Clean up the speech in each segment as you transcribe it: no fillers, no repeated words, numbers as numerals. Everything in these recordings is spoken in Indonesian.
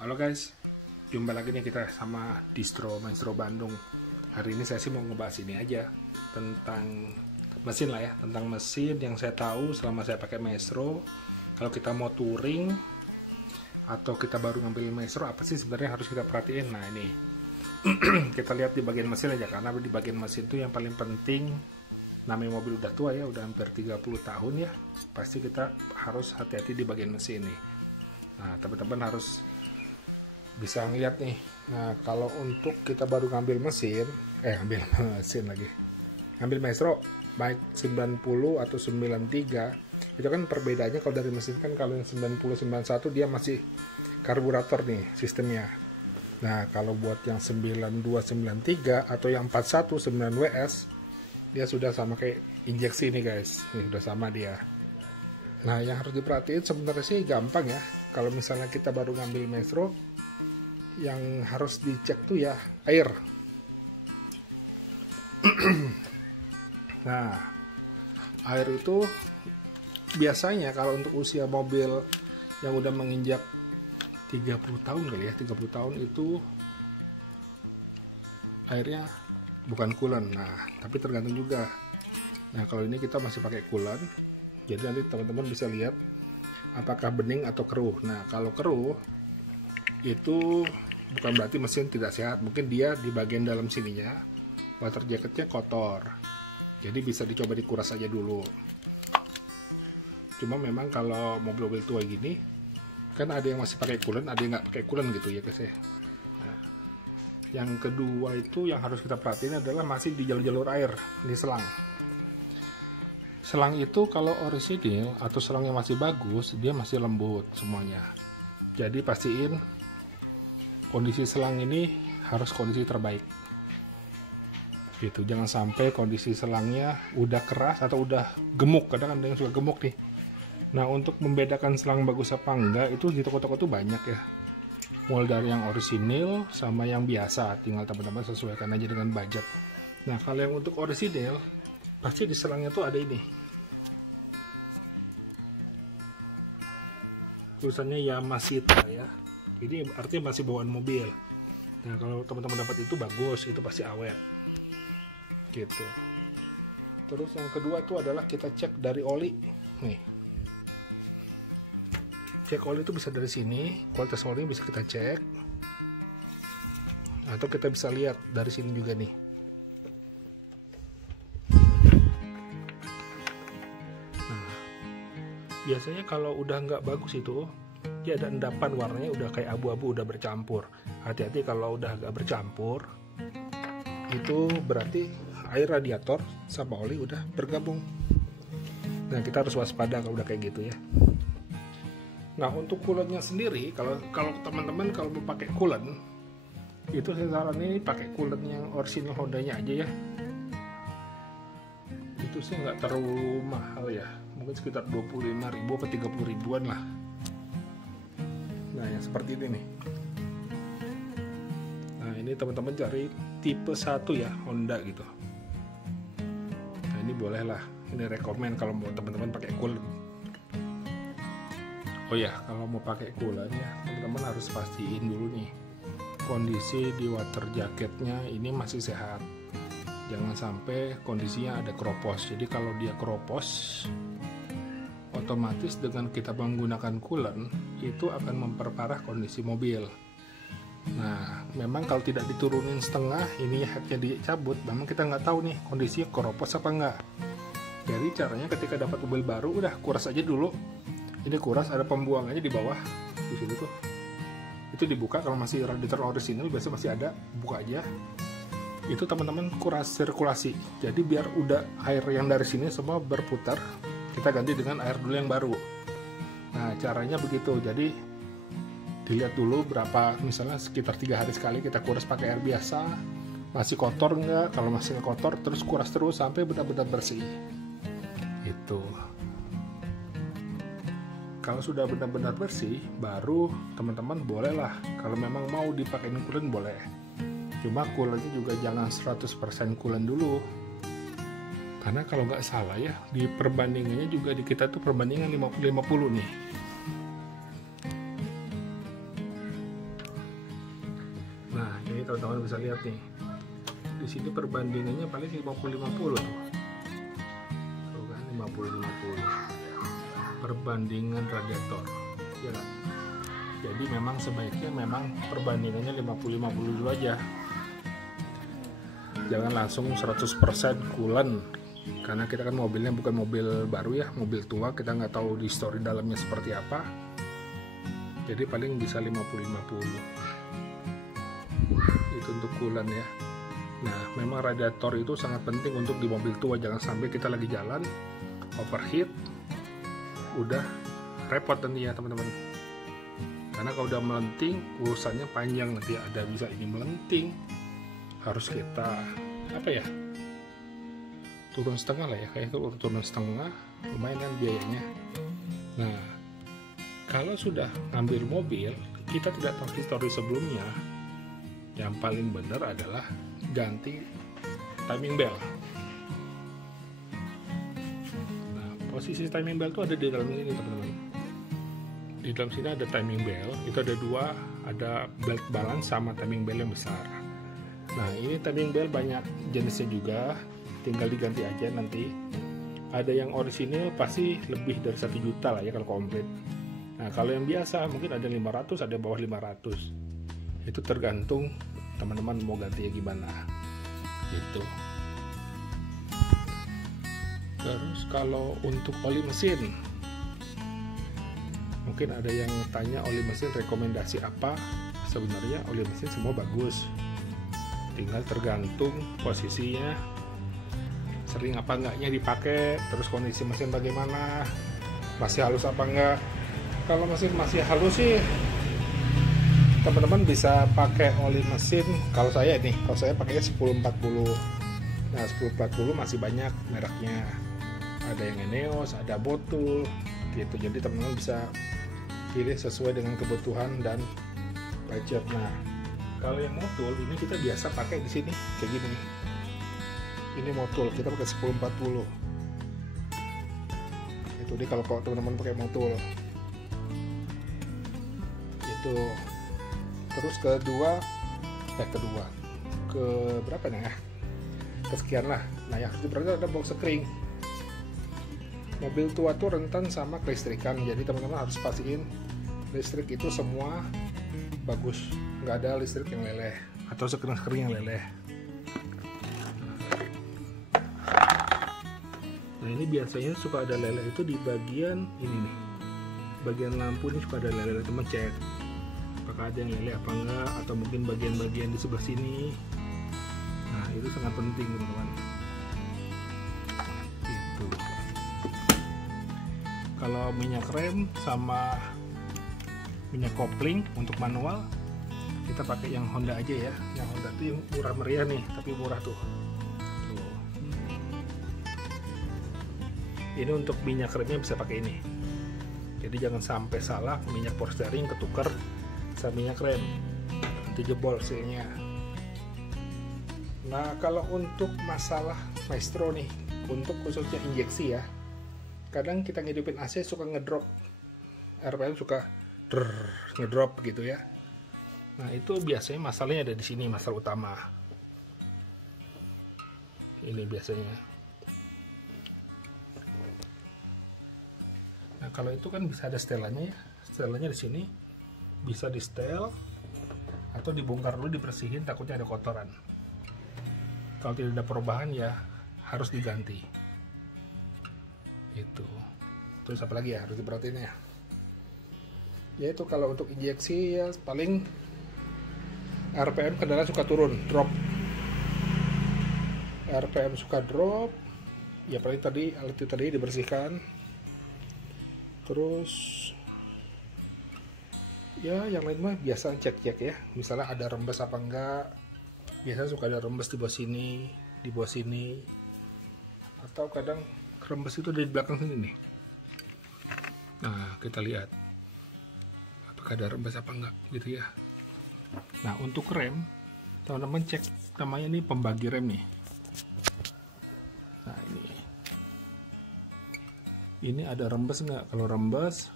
Halo guys, jumpa lagi nih kita sama Distro Maestro Bandung. Hari ini saya sih mau ngebahas ini aja tentang mesin lah ya, tentang mesin yang saya tahu selama saya pakai Maestro. Kalau kita mau touring atau kita baru ngambil Maestro, apa sih sebenarnya harus kita perhatiin? Nah ini kita lihat di bagian mesin aja, karena di bagian mesin itu yang paling penting. Namanya mobil udah tua ya, udah hampir 30 tahun ya, pasti kita harus hati-hati di bagian mesin nih. Nah teman-teman harus bisa ngeliat nih. Nah kalau untuk kita baru ngambil mesin, ngambil Maestro baik 90 atau 93, itu kan perbedaannya. Kalau dari mesin kan, kalau yang 90 91 dia masih karburator nih sistemnya. Nah kalau buat yang 92 93 atau yang 41 9 WS, dia sudah sama kayak injeksi nih guys, ini sudah sama dia. Nah yang harus diperhatiin sebenarnya sih gampang ya. Kalau misalnya kita baru ngambil Maestro, yang harus dicek tuh ya air. Nah air itu biasanya kalau untuk usia mobil yang udah menginjak 30 tahun kali ya, 30 tahun itu airnya bukan coolant. Nah tapi tergantung juga. Nah kalau ini kita masih pakai coolant, jadi nanti teman-teman bisa lihat apakah bening atau keruh. Nah kalau keruh itu bukan berarti mesin tidak sehat, mungkin dia di bagian dalam sininya water jacketnya kotor, jadi bisa dicoba dikuras aja dulu. Cuma memang kalau mobil-mobil tua gini kan ada yang masih pakai coolant, ada yang nggak pakai coolant gitu ya guys ya. Nah, yang kedua itu yang harus kita perhatiin adalah masih di jalur-jalur air di selang. Selang itu kalau orisinil atau selang yang masih bagus, dia masih lembut semuanya. Jadi pastiin kondisi selang ini harus kondisi terbaik gitu. Jangan sampai kondisi selangnya udah keras atau udah gemuk. Kadang ada yang suka gemuk nih. Nah untuk membedakan selang bagus apa enggak itu di toko-toko tuh banyak ya, mulai dari yang orisinil sama yang biasa. Tinggal teman-teman sesuaikan aja dengan budget. Nah kalau yang untuk orisinil, pasti di selangnya tuh ada ini tulisannya Yamashita ya. Ini artinya masih bawaan mobil. Nah kalau teman-teman dapat itu bagus, itu pasti awet gitu. Terus yang kedua itu adalah kita cek dari oli nih. Cek oli itu bisa dari sini, kualitas oli bisa kita cek, atau kita bisa lihat dari sini juga nih. Nah biasanya kalau udah nggak bagus itu dia ada endapan, warnanya udah kayak abu-abu, udah bercampur. Hati-hati kalau udah agak bercampur, itu berarti air radiator sama oli udah bergabung. Nah kita harus waspada kalau udah kayak gitu ya. Nah untuk coolantnya sendiri, kalau teman-teman kalau mau pakai coolant, itu saya saranin pakai coolant yang orisinal Hondanya aja ya. Itu sih nggak terlalu mahal ya, mungkin sekitar 25.000 atau 30 ribuan lah. Nah yang seperti ini nih. Nah ini teman-teman cari tipe 1 ya, Honda gitu. Nah ini boleh lah, ini rekomen kalau mau teman-teman pakai coolant. Oh ya, kalau mau pakai coolant ya teman-teman harus pastiin dulu nih kondisi di water jacketnya ini masih sehat. Jangan sampai kondisinya ada keropos. Jadi kalau dia keropos, otomatis dengan kita menggunakan coolant itu akan memperparah kondisi mobil. Nah memang kalau tidak diturunin setengah, ini headnya dicabut, memang kita nggak tahu nih kondisinya keropos apa enggak. Jadi caranya ketika dapat mobil baru, udah kuras aja dulu. Ini kuras, ada pembuangannya di bawah di sini tuh, itu dibuka. Kalau masih radiator orisinil biasanya masih ada, buka aja. Itu teman-teman kuras sirkulasi, jadi biar udah air yang dari sini semua berputar, kita ganti dengan air dulu yang baru. Nah caranya begitu. Jadi dilihat dulu berapa, misalnya sekitar 3 hari sekali kita kuras pakai air biasa, masih kotor enggak. Kalau masih kotor, terus kuras terus sampai benar-benar bersih itu. Kalau sudah benar-benar bersih, baru teman-teman bolehlah, kalau memang mau dipakai coolant boleh. Cuma coolantnya juga jangan 100% coolant dulu, karena kalau nggak salah ya di perbandingannya juga di kita tuh perbandingan 50-50 nih. Ini teman-teman bisa lihat nih, di sini perbandingannya paling 50-50 tuh. Tuh kan 50-50 perbandingan radiator ya kan? Jadi memang sebaiknya memang perbandingannya 50-50 dulu aja, jangan langsung 100% coolant, karena kita kan mobilnya bukan mobil baru ya, mobil tua, kita nggak tahu di story dalamnya seperti apa. Jadi paling bisa 50-50 itu untuk coolant ya. Nah memang radiator itu sangat penting untuk di mobil tua, jangan sampai kita lagi jalan overheat, udah repot nanti ya teman-teman. Karena kalau udah melenting urusannya panjang, nanti ada bisa ini melenting, harus kita apa ya, turun setengah lah ya, kayaknya turun setengah, lumayan kan biayanya. Nah kalau sudah ngambil mobil, kita tidak tahu histori sebelumnya, yang paling benar adalah ganti timing bell. Nah posisi timing bell itu ada di dalam ini teman-teman. Di dalam sini ada timing bell, itu ada dua, ada belt balance sama timing bell yang besar. Nah ini timing bell banyak jenisnya juga, tinggal diganti aja nanti. Ada yang orisinil pasti lebih dari 1 juta lah ya kalau komplit. Nah kalau yang biasa mungkin ada 500, ada bawah 500. Itu tergantung teman-teman mau ganti ya gimana gitu. Terus kalau untuk oli mesin, mungkin ada yang tanya oli mesin rekomendasi apa. Sebenarnya oli mesin semua bagus, tinggal tergantung posisinya, sering apa enggaknya dipakai, terus kondisi mesin bagaimana, masih halus apa enggak. Kalau mesin masih halus sih teman-teman bisa pakai oli mesin. Kalau saya pakainya 1040. Nah 1040 masih banyak mereknya, ada yang Eneos, ada Botul gitu. Jadi teman-teman bisa pilih sesuai dengan kebutuhan dan budget. Nah kalau yang Motul ini kita biasa pakai di sini kayak gini. Ini Motul, kita pakai 1040. Itu dia kalau teman-teman pakai Motul. Itu. Terus ke berapa nih ya? Kesekian lah. Nah yang harus diperhatikan ada box sekring. Mobil tua tuh rentan sama kelistrikan, jadi teman-teman harus pastiin listrik itu semua bagus, nggak ada listrik yang leleh atau sekring-sekring yang leleh. Nah ini biasanya suka ada leleh itu di bagian ini nih, bagian lampu ini suka ada leleh, teman cek apakah ada yang leleh apa enggak, atau mungkin bagian-bagian di sebelah sini. Nah itu sangat penting teman-teman gitu. Kalau minyak rem sama minyak kopling untuk manual kita pakai yang Honda aja ya. Yang Honda tuh yang murah meriah nih, tapi murah tuh. Ini untuk minyak remnya bisa pakai ini. Jadi jangan sampai salah minyak power steering ketukar sama minyak rem, nanti jebol sealnya. Nah kalau untuk masalah Maestro nih, untuk khususnya injeksi ya, kadang kita ngidupin AC suka ngedrop, RPM suka ngedrop gitu ya. Nah itu biasanya masalahnya ada di sini, masalah utama ini biasanya. Nah kalau itu kan bisa ada setelannya ya, setelannya di sini bisa di setel atau dibongkar dulu, dibersihin, takutnya ada kotoran. Kalau tidak ada perubahan ya harus diganti itu. Terus apa lagi ya harus diperhatiin ya, yaitu kalau untuk injeksi ya paling RPM kendala suka turun, drop. RPM suka drop ya, paling tadi alat itu tadi dibersihkan. Terus ya yang lain mah biasa cek-cek ya, misalnya ada rembes apa enggak. Biasa suka ada rembes di bawah sini, atau kadang rembes itu di belakang sini nih. Nah kita lihat apakah ada rembes apa enggak gitu ya. Nah untuk rem teman-teman cek namanya nih pembagi rem nih. Nah ini ada rembes enggak? Kalau rembes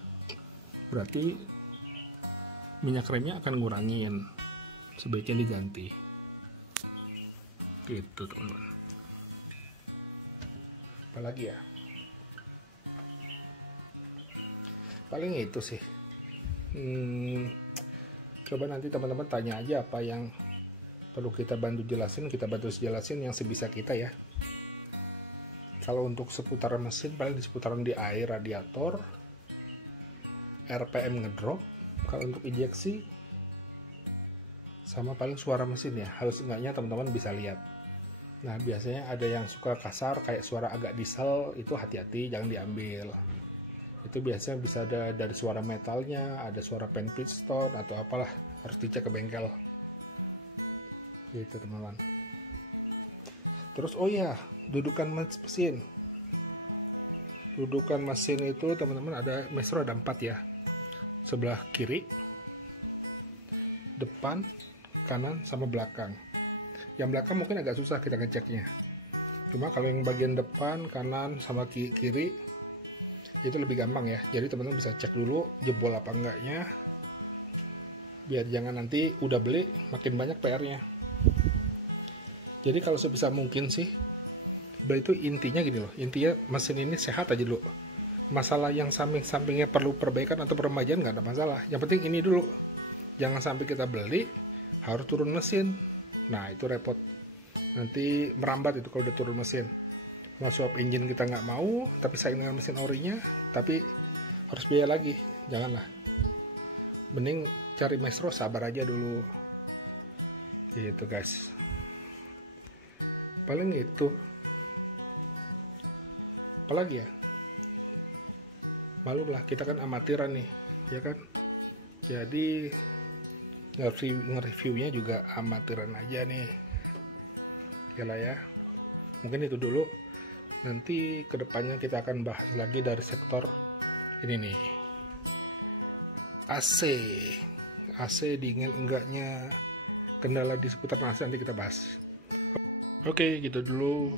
berarti minyak remnya akan ngurangin. sebaiknya diganti gitu teman-teman. Apalagi ya, paling itu sih. Coba nanti teman-teman tanya aja apa yang perlu kita bantu jelasin, kita bantu jelasin yang sebisa kita ya. Kalau untuk seputaran mesin paling di seputaran di air radiator, RPM ngedrop. Kalau untuk injeksi sama paling suara mesin ya, harus enggaknya teman-teman bisa lihat. Nah biasanya ada yang suka kasar kayak suara agak diesel, itu hati-hati jangan diambil. Itu biasanya bisa ada dari suara metalnya, ada suara pen piston atau apalah, harus dicek ke bengkel gitu teman-teman. Terus oh ya, dudukan mesin itu teman-teman ada maestro, ada 4 ya, sebelah kiri, depan, kanan, sama belakang. Yang belakang mungkin agak susah kita ngeceknya, cuma kalau yang bagian depan, kanan, sama kiri itu lebih gampang ya. Jadi teman-teman bisa cek dulu jebol apa enggaknya, biar jangan nanti udah beli makin banyak PR-nya. Jadi kalau sebisa mungkin sih, itu intinya gini loh, intinya mesin ini sehat aja dulu. Masalah yang samping-sampingnya perlu perbaikan atau peremajaan nggak ada masalah. Yang penting ini dulu, jangan sampai kita beli harus turun mesin. Nah itu repot, nanti merambat itu kalau udah turun mesin. Mau swap engine kita nggak mau, tapi saing dengan mesin orinya, tapi harus biaya lagi. Janganlah, mending cari maestro, sabar aja dulu gitu guys. Paling itu. Apalagi ya, malu lah, kita kan amatiran nih ya kan, jadi nge-reviewnya juga amatiran aja nih ya lah ya. Mungkin itu dulu, nanti kedepannya kita akan bahas lagi dari sektor ini nih, AC dingin enggaknya, kendala di seputar AC nanti kita bahas. Oke, gitu dulu.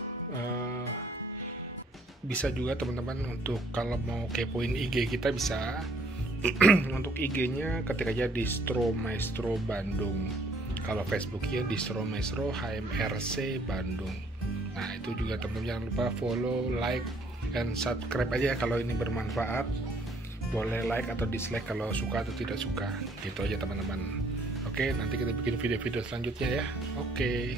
Bisa juga teman-teman untuk kalau mau kepoin IG kita bisa. Untuk IG-nya ketik aja Distro Maestro Bandung. Kalau Facebooknya Distro Maestro HMRC Bandung. Nah itu juga teman-teman jangan lupa follow, like, dan subscribe aja kalau ini bermanfaat. Boleh like atau dislike kalau suka atau tidak suka. Gitu aja teman-teman. Oke, nanti kita bikin video-video selanjutnya ya. Oke.